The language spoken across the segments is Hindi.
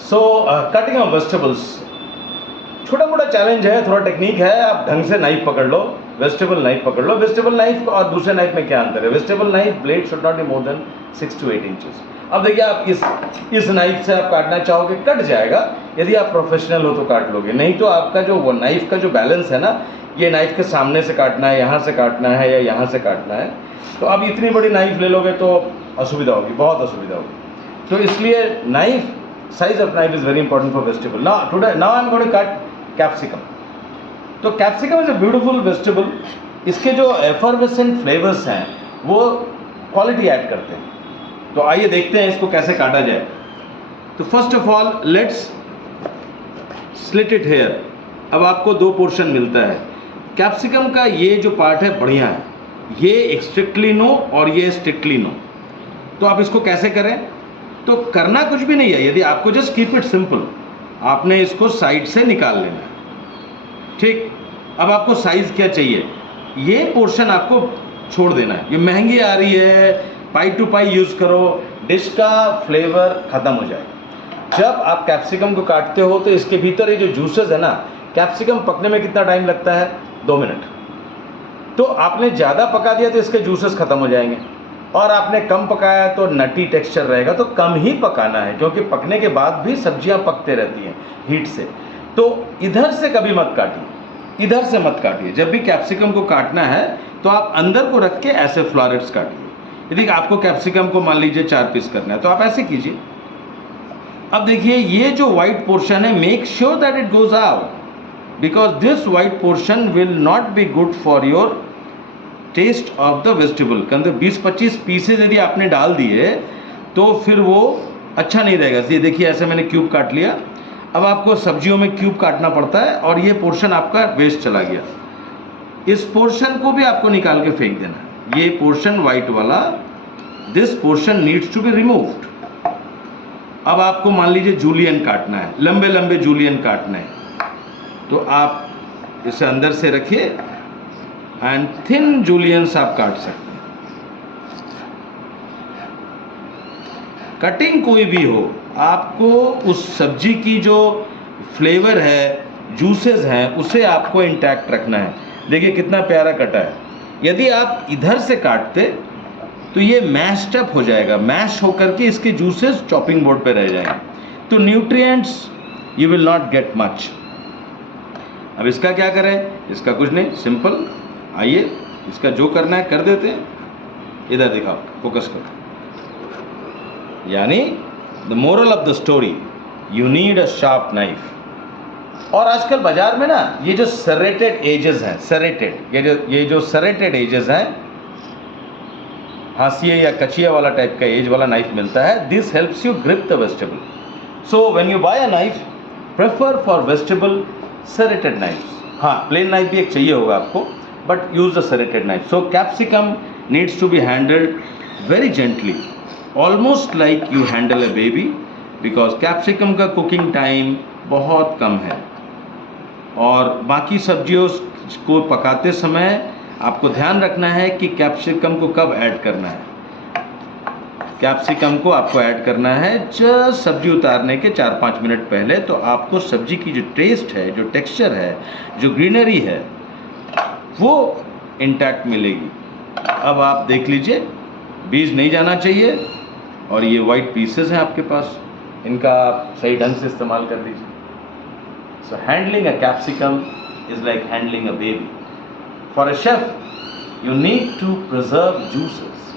सो कटिंग ऑफ वेजिटेबल्स छोटा मोटा चैलेंज है, थोड़ा टेक्निक है। आप ढंग से नाइफ पकड़ लो, वेजिटेबल नाइफ पकड़ लो। वेजिटेबल नाइफ और दूसरे नाइफ में क्या अंतर है? Vegetable knife blade should not be more than 6 to 8 inches. अब देखिए, आप इस नाइफ से आप काटना चाहोगे, कट जाएगा। यदि आप प्रोफेशनल हो तो काट लोगे, नहीं तो आपका जो वो नाइफ का जो बैलेंस है ना, ये नाइफ के सामने से काटना है, यहाँ से काटना है या यहाँ से काटना है, तो अब इतनी बड़ी नाइफ ले लोगे तो असुविधा होगी, बहुत असुविधा होगी। तो इसलिए knife, size of knife is very important for vegetable. Now I am going to cut capsicum. तो capsicum is a beautiful vegetable. इसके जो एफर्वेसेंट फ्लेवर्स हैं वो क्वालिटी ऐड करते हैं। तो आइए देखते हैं इसको कैसे काटा जाए। तो first of all let's slit it here. अब आपको दो पोर्शन मिलता है कैप्सिकम का। ये जो पार्ट है बढ़िया है, ये स्ट्रिक्टली नो और ये स्ट्रिक्टली नो। तो आप इसको कैसे करें? तो करना कुछ भी नहीं है, यदि आपको जस्ट कीप इट सिंपल, आपने इसको साइड से निकाल लेना है। ठीक, अब आपको साइज क्या चाहिए, ये पोर्शन आपको छोड़ देना है। ये महंगी आ रही है, पाई टू पाई यूज़ करो, डिश का फ्लेवर ख़त्म हो जाएगा। जब आप कैप्सिकम को काटते हो तो इसके भीतर ये जो जूसेस है ना, कैप्सिकम पकने में कितना टाइम लगता है? 2 मिनट। तो आपने ज़्यादा पका दिया तो इसके जूसेस ख़त्म हो जाएंगे, और आपने कम पकाया तो नटी टेक्सचर रहेगा। तो कम ही पकाना है, क्योंकि पकने के बाद भी सब्जियां पकते रहती हैं हीट से। तो इधर से कभी मत काटिए, इधर से मत काटिए। जब भी कैप्सिकम को काटना है तो आप अंदर को रख के ऐसे फ्लोरेट्स काटिए। यदि आपको कैप्सिकम को मान लीजिए 4 पीस करना है तो आप ऐसे कीजिए। अब देखिए, ये जो वाइट पोर्शन है, make sure that it goes out, because this white portion will not be good for your taste of the vegetable. कहते 20-25 पीसेज यदि आपने डाल दिए तो फिर वो अच्छा नहीं रहेगा। ये देखिए, ऐसे मैंने क्यूब काट लिया। अब आपको सब्जियों में क्यूब काटना पड़ता है और ये पोर्शन आपका वेस्ट चला गया। इस पोर्शन को भी आपको निकाल के फेंक देना है। ये पोर्शन वाइट वाला, this portion needs to be removed. अब आपको मान लीजिए जूलियन काटना है, लंबे लंबे जूलियन काटना है, तो आप इसे अंदर से रखिए एंड थिन जूलियंस आप काट सकते हैं। कटिंग कोई भी हो, आपको उस सब्जी की जो फ्लेवर है, जूसेस हैं, उसे आपको इंटैक्ट रखना है। देखिए कितना प्यारा कटा है। यदि आप इधर से काटते तो ये मैश्ड अप हो जाएगा, मैश होकर के इसके जूसेस चॉपिंग बोर्ड पे रह जाएंगे, तो nutrients you will not get much. अब इसका क्या करें? इसका कुछ नहीं, सिंपल। आइए, इसका जो करना है कर देते हैं। इधर दिखाओ, फोकस करो। यानी the moral of the story, you need a sharp knife. और आजकल बाजार में ना ये जो सेरेटेड एजेस हैं, ये जो सेरेटेड एजेस हैं, हाशिए या कचिया वाला टाइप का एज वाला नाइफ मिलता है। This helps you grip the vegetable. So when you buy a knife, prefer for vegetable serrated knives. हाँ, प्लेन नाइफ भी एक चाहिए होगा आपको, but use the serrated knife. So capsicum needs to be handled very gently, almost like you handle a baby, because capsicum का cooking time बहुत कम है। और बाकी सब्जियों को पकाते समय आपको ध्यान रखना है कि कैप्सिकम को कब ऐड करना है। कैप्सिकम को आपको ऐड करना है जस्ट सब्जी उतारने के 4-5 मिनट पहले। तो आपको सब्जी की जो टेस्ट है, जो टेक्सचर है, जो ग्रीनरी है, वो इंटैक्ट मिलेगी। अब आप देख लीजिए, बीज नहीं जाना चाहिए, और ये वाइट पीसेस हैं आपके पास, इनका आप सही ढंग से इस्तेमाल कर लीजिए। So handling a capsicum is like handling a baby. For a chef you need to preserve juices,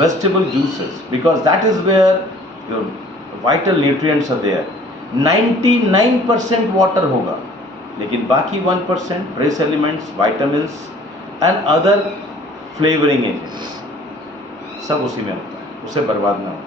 vegetable juices, because that is where your vital nutrients are there. 99% water होगा, लेकिन बाकी 1% trace elements, vitamins and other flavouring agents सब उसी में होता है, उसे बर्बाद ना हो।